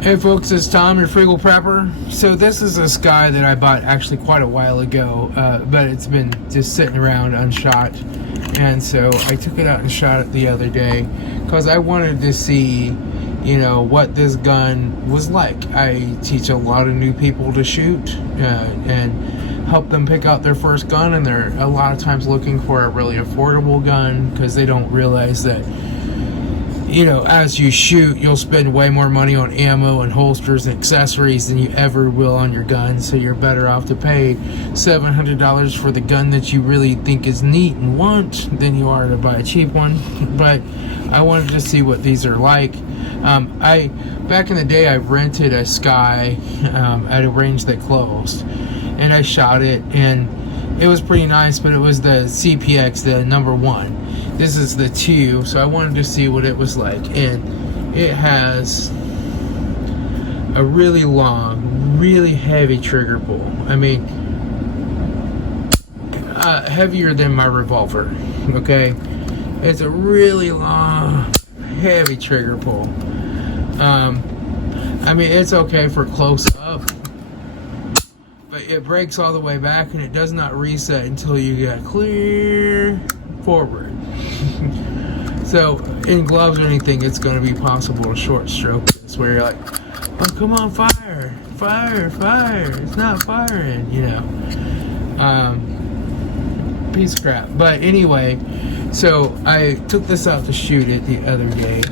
Hey folks, it's Tom, your Frugal Prepper. So this is a Sky that I bought actually quite a while ago, but it's been just sitting around unshot. And so I took it out and shot it the other day because I wanted to see, what this gun was like. I teach a lot of new people to shoot and help them pick out their first gun, and they're a lot of times looking for a really affordable gun because they don't realize that as you shoot, you'll spend way more money on ammo and holsters and accessories than you ever will on your gun. So you're better off to pay $700 for the gun that you really think is neat and want than you are to buy a cheap one. But I wanted to see what these are like. Back in the day, I rented a Sky at a range that closed, and I shot it, and it was pretty nice, but it was the CPX, the number 1. This is the 2, so I wanted to see what it was like. And it has a really long, really heavy trigger pull. I mean, heavier than my revolver, okay? It's a really long, heavy trigger pull. I mean, it's okay for close up, but it breaks all the way back, and it does not reset until you get clear forward. So in gloves or anything, it's going to be possible to short stroke this, where you're like, oh, come on, fire, it's not firing, piece of crap. But anyway, so I took this out to shoot it the other day,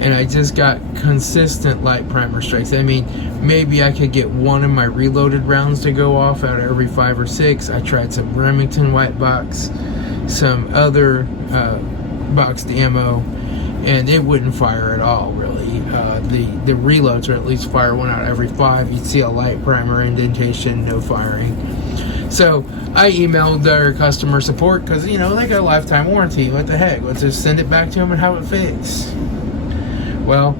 and I just got consistent light primer strikes. I mean, maybe I could get one of my reloaded rounds to go off out of every 5 or 6. I tried some Remington white box, some other boxed ammo, and it wouldn't fire at all, really. The reloads, or at least fire one out every 5. You'd see a light primer indentation, no firing. So I emailed their customer support because they got a lifetime warranty. What the heck, let's just send it back to them and have it fixed. Well,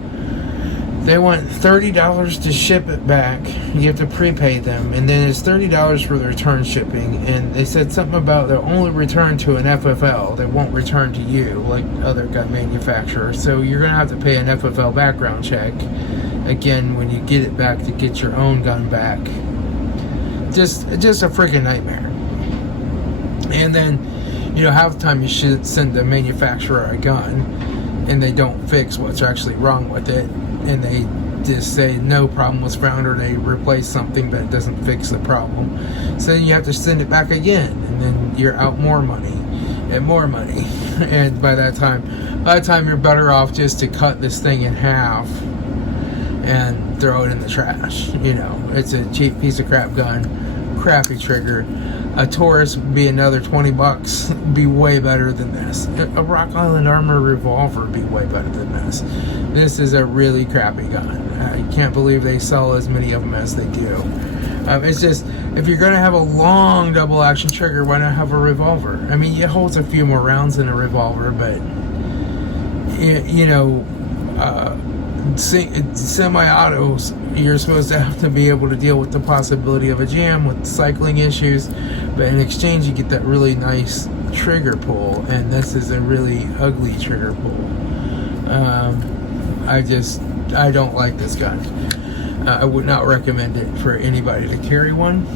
they want $30 to ship it back. You have to prepay them, and then it's $30 for the return shipping. And they said something about they'll only return to an FFL. They won't return to you like other gun manufacturers. So you're gonna have to pay an FFL background check again when you get it back to get your own gun back. Just a freaking nightmare. And then half the time you should send the manufacturer a gun, and they don't fix what's actually wrong with it, and they just say no problem was found, or they replace something but it doesn't fix the problem. So then you have to send it back again, and then you're out more money and more money. And by that time you're better off just to cut this thing in half and throw it in the trash. It's a cheap piece of crap gun, crappy trigger. A Taurus would be another $20, be way better than this. A Rock Island Armor revolver would be way better than this. This is a really crappy gun. I can't believe they sell as many of them as they do. It's just, if you're going to have a long double action trigger, why not have a revolver? I mean, it holds a few more rounds than a revolver, but semi-autos, you're supposed to have to be able to deal with the possibility of a jam with cycling issues, but in exchange you get that really nice trigger pull, and this is a really ugly trigger pull. I don't like this gun. I would not recommend it for anybody to carry one,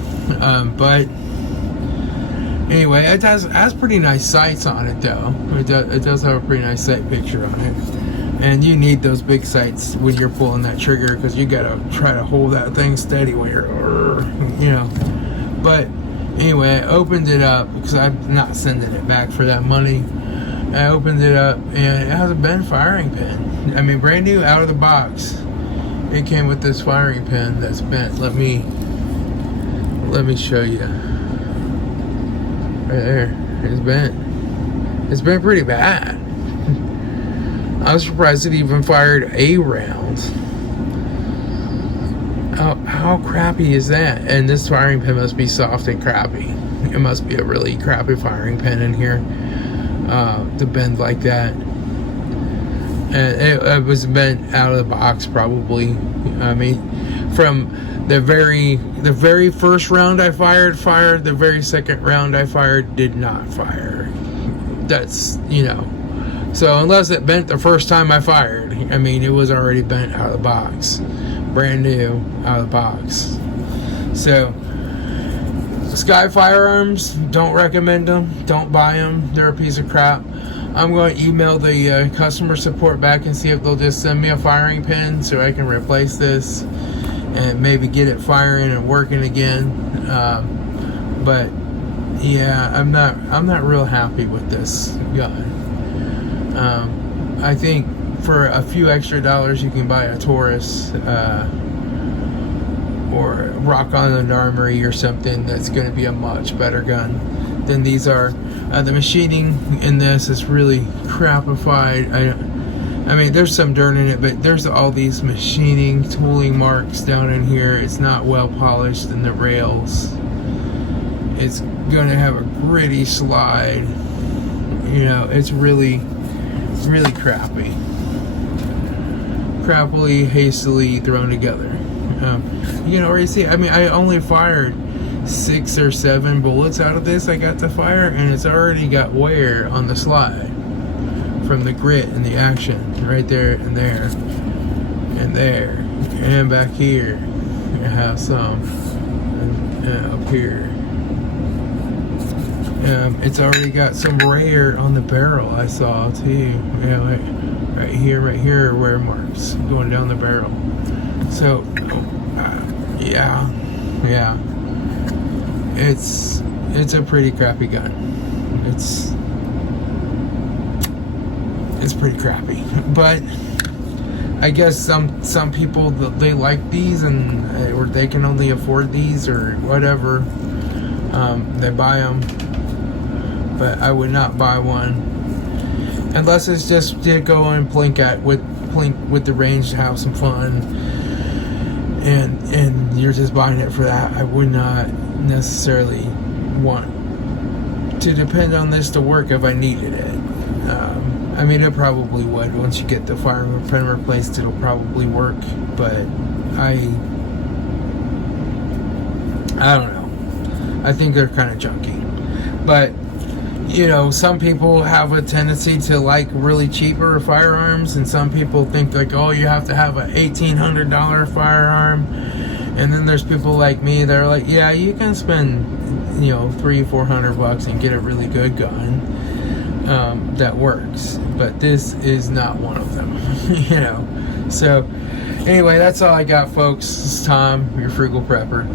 but anyway, it has pretty nice sights on it though. It does have a pretty nice sight picture on it. And you need those big sights when you're pulling that trigger, because you gotta try to hold that thing steady when you're, But anyway, I opened it up because I'm not sending it back for that money. I opened it up, and it has a bent firing pin. I mean, brand new out of the box. It came with this firing pin that's bent. Let me show you. Right there, it's bent. It's been pretty bad. I was surprised it even fired a round. How crappy is that? And this firing pin must be soft and crappy. It must be a really crappy firing pin in here to bend like that. And it was bent out of the box probably. I mean, from the very first round I fired. The very second round I fired did not fire. That's, So unless it bent the first time I fired, I mean, it was already bent out of the box, brand new out of the box. So Sky Firearms, don't recommend them, don't buy them, they're a piece of crap. I'm going to email the customer support back and see if they'll just send me a firing pin so I can replace this and maybe get it firing and working again. But yeah, I'm not real happy with this gun. I think for a few extra dollars you can buy a Taurus or Rock Island Armory or something that's going to be a much better gun than these are. The machining in this is really crapified. I mean, there's some dirt in it, but there's all these machining, tooling marks down in here. It's not well polished in the rails. It's going to have a gritty slide. You know, it's really crappy. Crappily, hastily thrown together. You can already see, I mean, I only fired 6 or 7 bullets out of this I got to fire, and it's already got wear on the slide from the grit and the action right there and there and there and back here. I have some up here. It's already got some wear on the barrel, I saw too. You know, right here, wear marks going down the barrel. So yeah, it's a pretty crappy gun. It's pretty crappy, but I guess some people, they like these, and or they can only afford these or whatever. They buy them, but I would not buy one unless it's just to go and plink with the range to have some fun, and you're just buying it for that. I would not necessarily want to depend on this to work if I needed it. I mean, it probably would. Once you get the firing pin replaced, it'll probably work, but I don't know. I think they're kind of junky. But you know, some people have a tendency to like really cheaper firearms, and some people think like, oh, you have to have a $1,800 firearm. And then there's people like me that are like, yeah, you can spend, you know, $300-400 and get a really good gun that works. But this is not one of them, you know. So anyway, that's all I got, folks. It's Tom, your Frugal Prepper.